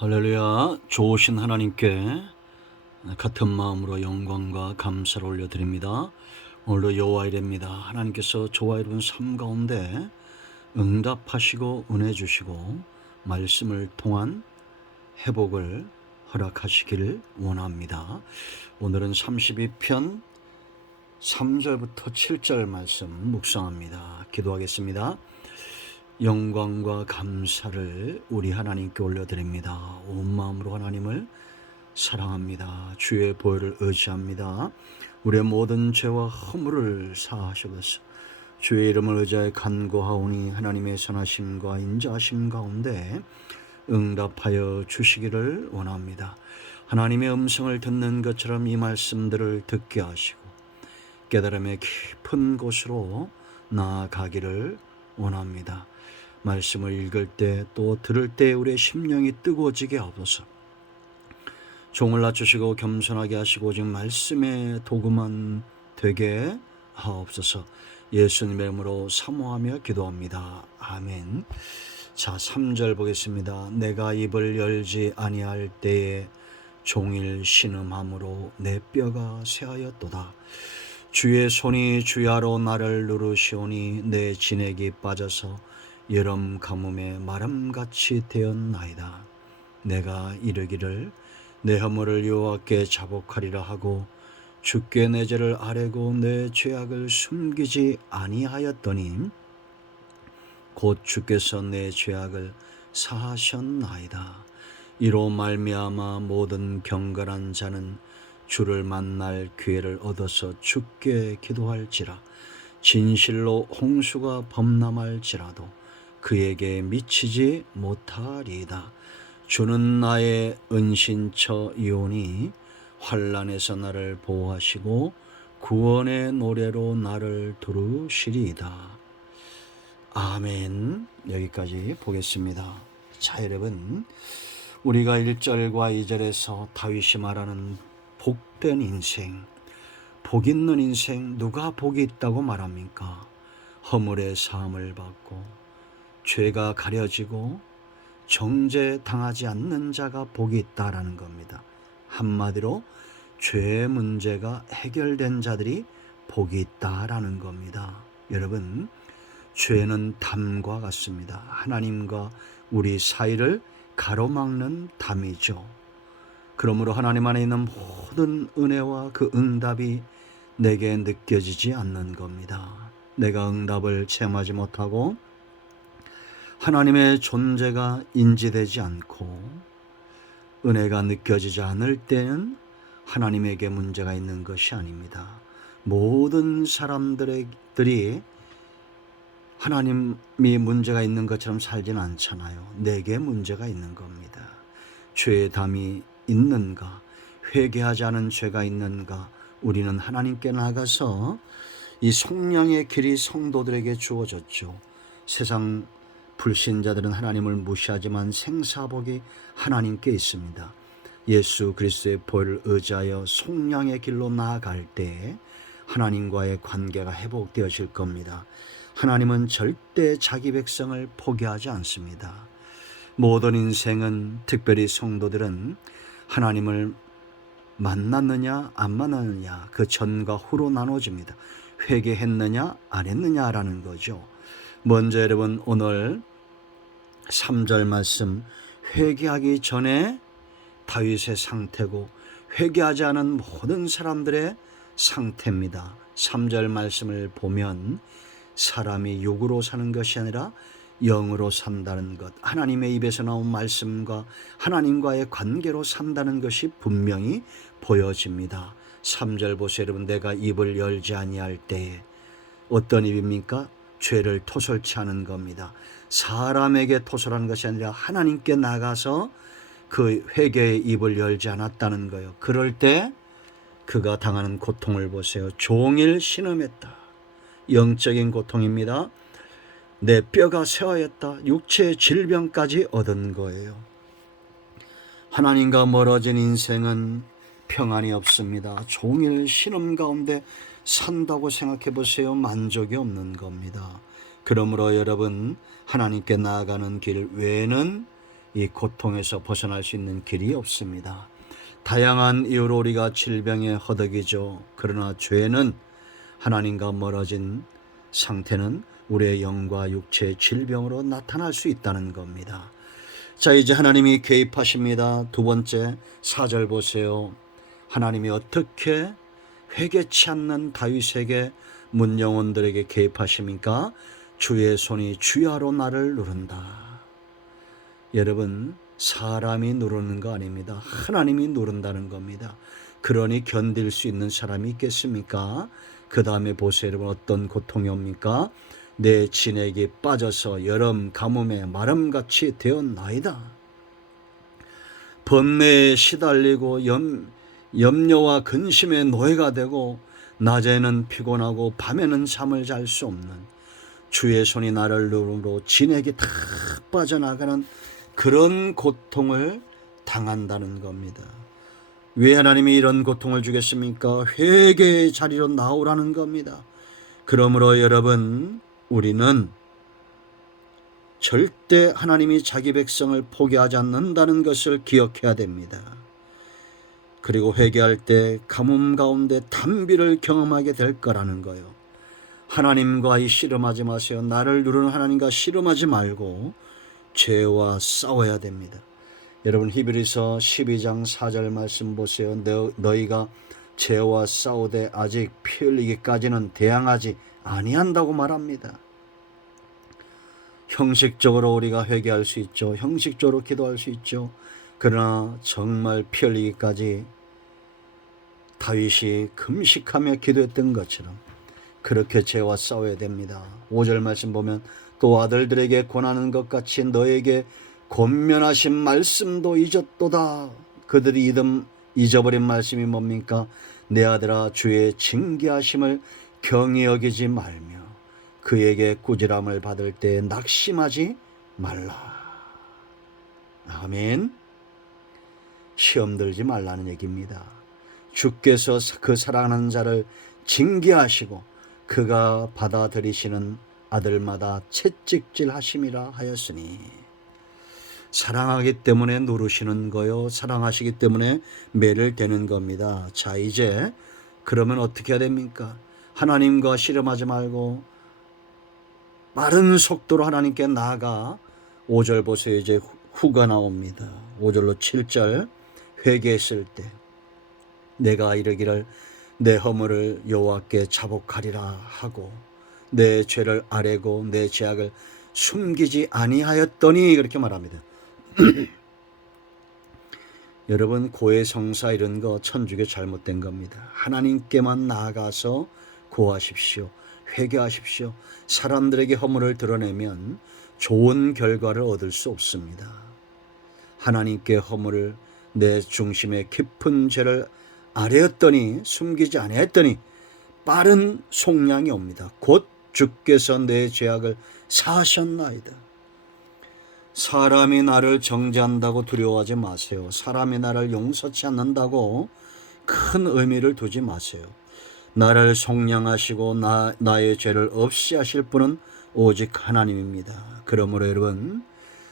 할렐루야. 좋으신 하나님께 같은 마음으로 영광과 감사를 올려드립니다. 오늘도 여호와 이레입니다. 하나님께서 저와 여러분 삶 가운데 응답하시고 은혜 주시고 말씀을 통한 회복을 허락하시기를 원합니다. 오늘은 32편 3절부터 7절 말씀 묵상합니다. 기도하겠습니다. 영광과 감사를 우리 하나님께 올려드립니다. 온 마음으로 하나님을 사랑합니다. 주의 보혈을 의지합니다. 우리의 모든 죄와 허물을 사하셔서 주의 이름을 의지하여 간구하오니 하나님의 선하심과 인자하심 가운데 응답하여 주시기를 원합니다. 하나님의 음성을 듣는 것처럼 이 말씀들을 듣게 하시고 깨달음의 깊은 곳으로 나아가기를 원합니다. 말씀을 읽을 때 또 들을 때 우리의 심령이 뜨거워지게 하옵소서. 종을 낮추시고 겸손하게 하시고 오직 말씀의 도구만 되게 하옵소서. 예수님의 이름으로 사모하며 기도합니다. 아멘. 자, 3절 보겠습니다. 내가 입을 열지 아니할 때에 종일 신음함으로 내 뼈가 쇠하였도다. 주의 손이 주야로 나를 누르시오니 내 진액이 빠져서 여름 가뭄에 마름같이 되었나이다. 내가 이르기를 내 허물을 여호와께 자복하리라 하고 주께 내 죄를 아뢰고 내 죄악을 숨기지 아니하였더니 곧 주께서 내 죄악을 사하셨나이다. 이로 말미암아 모든 경건한 자는 주를 만날 기회를 얻어서 주께 기도할지라. 진실로 홍수가 범람할지라도 그에게 미치지 못하리이다. 주는 나의 은신처이오니 환난에서 나를 보호하시고 구원의 노래로 나를 두르시리이다. 아멘. 여기까지 보겠습니다. 자, 여러분, 우리가 1절과 2절에서 다윗이 말하는 복된 인생, 복 있는 인생, 누가 복이 있다고 말합니까? 허물의 사함을 받고 죄가 가려지고 정죄당하지 않는 자가 복이 있다라는 겁니다. 한마디로 죄 문제가 해결된 자들이 복이 있다라는 겁니다. 여러분, 죄는 담과 같습니다. 하나님과 우리 사이를 가로막는 담이죠. 그러므로 하나님 안에 있는 모든 은혜와 그 응답이 내게 느껴지지 않는 겁니다. 내가 응답을 체험하지 못하고 하나님의 존재가 인지되지 않고 은혜가 느껴지지 않을 때는 하나님에게 문제가 있는 것이 아닙니다. 모든 사람들이 하나님이 문제가 있는 것처럼 살지는 않잖아요. 내게 문제가 있는 겁니다. 죄의 담이 있는가, 회개하지 않은 죄가 있는가, 우리는 하나님께 나가서 이 속량의 길이 성도들에게 주어졌죠. 세상 불신자들은 하나님을 무시하지만 생사복이 하나님께 있습니다. 예수 그리스도의 보혈을 의지하여 속량의 길로 나아갈 때 하나님과의 관계가 회복되어질 겁니다. 하나님은 절대 자기 백성을 포기하지 않습니다. 모든 인생은, 특별히 성도들은 하나님을 만났느냐 안 만났느냐, 그 전과 후로 나눠집니다. 회개했느냐 안 했느냐라는 거죠. 먼저 여러분, 오늘 3절 말씀, 회개하기 전에 다윗의 상태고 회개하지 않은 모든 사람들의 상태입니다. 3절 말씀을 보면 사람이 육으로 사는 것이 아니라 영으로 산다는 것, 하나님의 입에서 나온 말씀과 하나님과의 관계로 산다는 것이 분명히 보여집니다. 3절 보세요 여러분. 내가 입을 열지 아니할 때에, 어떤 입입니까? 죄를 토설치 않은 겁니다. 사람에게 토설하는 것이 아니라 하나님께 나가서 그 회개의 입을 열지 않았다는 거예요. 그럴 때 그가 당하는 고통을 보세요. 종일 신음했다. 영적인 고통입니다. 내 뼈가 쇠하였다. 육체의 질병까지 얻은 거예요. 하나님과 멀어진 인생은 평안이 없습니다. 종일 신음 가운데 산다고 생각해 보세요. 만족이 없는 겁니다. 그러므로 여러분, 하나님께 나아가는 길 외에는 이 고통에서 벗어날 수 있는 길이 없습니다. 다양한 이유로 우리가 질병에 허덕이죠. 그러나 죄는 하나님과 멀어진 상태는 우리의 영과 육체의 질병으로 나타날 수 있다는 겁니다. 자, 이제 하나님이 개입하십니다. 두 번째 4절 보세요. 하나님이 어떻게 회개치 않는 다윗에게 문영혼들에게 개입하십니까? 주의 손이 주야로 나를 누른다. 여러분, 사람이 누르는 거 아닙니다. 하나님이 누른다는 겁니다. 그러니 견딜 수 있는 사람이 있겠습니까? 그 다음에 보세요. 여러분, 어떤 고통이 옵니까? 내 진액이 빠져서 여름 가뭄에 마름같이 되었나이다. 번뇌에 시달리고 염려와 근심의 노예가 되고 낮에는 피곤하고 밤에는 잠을 잘 수 없는, 주의 손이 나를 누르므로 진액이 다 빠져나가는 그런 고통을 당한다는 겁니다. 왜 하나님이 이런 고통을 주겠습니까? 회개의 자리로 나오라는 겁니다. 그러므로 여러분, 우리는 절대 하나님이 자기 백성을 포기하지 않는다는 것을 기억해야 됩니다. 그리고 회개할 때 가뭄 가운데 단비를 경험하게 될 거라는 거예요. 하나님과 씨름하지 마세요. 나를 누르는 하나님과 씨름하지 말고 죄와 싸워야 됩니다. 여러분, 히브리서 12장 4절 말씀 보세요. 너희가 죄와 싸우되 아직 피 흘리기까지는 대항하지 아니한다고 말합니다. 형식적으로 우리가 회개할 수 있죠. 형식적으로 기도할 수 있죠. 그러나 정말 피 흘리기까지 다윗이 금식하며 기도했던 것처럼 그렇게 죄와 싸워야 됩니다. 5절 말씀 보면 또 아들들에게 권하는 것 같이 너에게 권면하신 말씀도 잊었도다. 그들이 잊어버린 말씀이 뭡니까? 내 아들아, 주의 징계하심을 경히 여기지 말며 그에게 꾸지람을 받을 때 낙심하지 말라. 아멘. 시험 들지 말라는 얘기입니다. 주께서 그 사랑하는 자를 징계하시고 그가 받아들이시는 아들마다 채찍질 하심이라 하였으니, 사랑하기 때문에 누르시는 거요, 사랑하시기 때문에 매를 대는 겁니다. 자, 이제 그러면 어떻게 해야 됩니까? 하나님과 씨름하지 말고 빠른 속도로 하나님께 나아가 5절 보세요. 이제 후가 나옵니다. 5절로 7절 회개했을 때 내가 이르기를 내 허물을 여호와께 자복하리라 하고 내 죄를 아뢰고 내 죄악을 숨기지 아니하였더니, 그렇게 말합니다. 여러분, 고해성사 이런 거 천주교 잘못된 겁니다. 하나님께만 나아가서 고하십시오. 회개하십시오. 사람들에게 허물을 드러내면 좋은 결과를 얻을 수 없습니다. 하나님께 허물을, 내 중심의 깊은 죄를 아뢰었더니, 숨기지 아니했더니 빠른 속량이 옵니다. 곧 주께서 내 죄악을 사하셨나이다. 사람이 나를 정죄한다고 두려워하지 마세요. 사람이 나를 용서치 않는다고 큰 의미를 두지 마세요. 나를 속량하시고 나의 죄를 없이 하실 분은 오직 하나님입니다. 그러므로 여러분,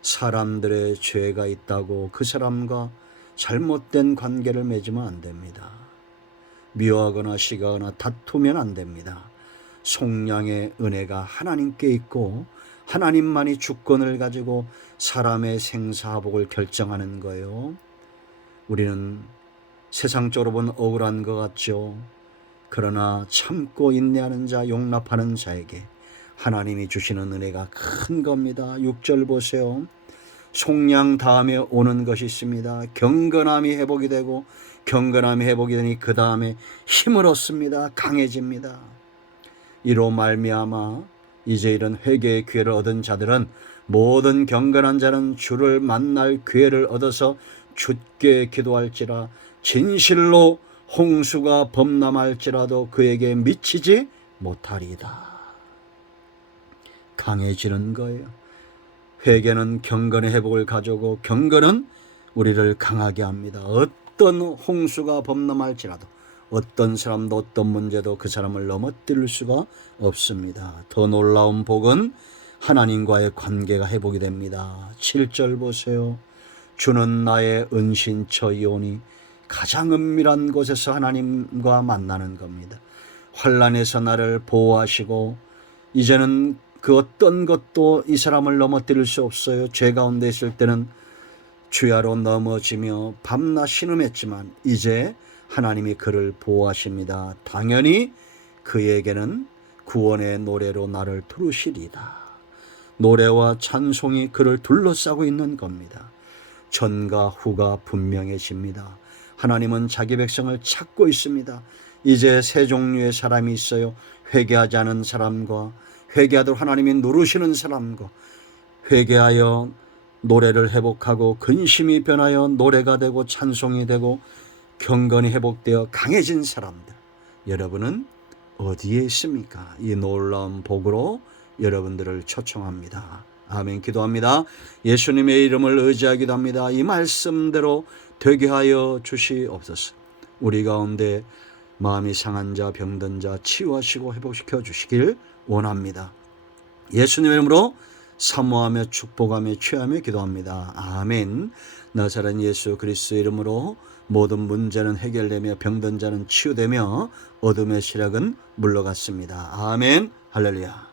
사람들의 죄가 있다고 그 사람과 잘못된 관계를 맺으면 안 됩니다. 미워하거나 시기하거나 다투면 안 됩니다. 속량의 은혜가 하나님께 있고 하나님만이 주권을 가지고 사람의 생사복을 결정하는 거예요. 우리는 세상적으로 보면 억울한 것 같죠. 그러나 참고 인내하는 자, 용납하는 자에게 하나님이 주시는 은혜가 큰 겁니다. 6절 보세요. 속량 다음에 오는 것이 있습니다. 경건함이 회복이 되고, 경건함이 회복이 되니 그 다음에 힘을 얻습니다. 강해집니다. 이로 말미암아 이제 이런 회개의 기회를 얻은 자들은, 모든 경건한 자는 주를 만날 기회를 얻어서 주께 기도할지라 진실로 홍수가 범람할지라도 그에게 미치지 못하리이다. 강해지는 거예요. 회개는 경건의 회복을 가져오고 경건은 우리를 강하게 합니다. 어떤 홍수가 범람할지라도, 어떤 사람도 어떤 문제도 그 사람을 넘어뜨릴 수가 없습니다. 더 놀라운 복은 하나님과의 관계가 회복이 됩니다. 7절 보세요. 주는 나의 은신처이오니 가장 은밀한 곳에서 하나님과 만나는 겁니다. 환난에서 나를 보호하시고 이제는 그 어떤 것도 이 사람을 넘어뜨릴 수 없어요. 죄 가운데 있을 때는 주야로 넘어지며 밤낮 신음했지만 이제 하나님이 그를 보호하십니다. 당연히 그에게는 구원의 노래로 나를 부르시리다. 노래와 찬송이 그를 둘러싸고 있는 겁니다. 전과 후가 분명해집니다. 하나님은 자기 백성을 찾고 있습니다. 이제 세 종류의 사람이 있어요. 회개하지 않은 사람과 회개하도록 하나님이 누르시는 사람과 회개하여 노래를 회복하고 근심이 변하여 노래가 되고 찬송이 되고 경건이 회복되어 강해진 사람들. 여러분은 어디에 있습니까? 이 놀라운 복으로 여러분들을 초청합니다. 아멘. 기도합니다. 예수님의 이름을 의지하기도 합니다. 이 말씀대로 되게 하여 주시옵소서. 우리 가운데 마음이 상한 자, 병든 자 치유하시고 회복시켜 주시길 원합니다. 예수님의 이름으로 사모하며 축복하며 취하며 기도합니다. 아멘. 나사렛 예수 그리스도의 이름으로 모든 문제는 해결되며 병든 자는 치유되며 어둠의 시력은 물러갔습니다. 아멘. 할렐루야.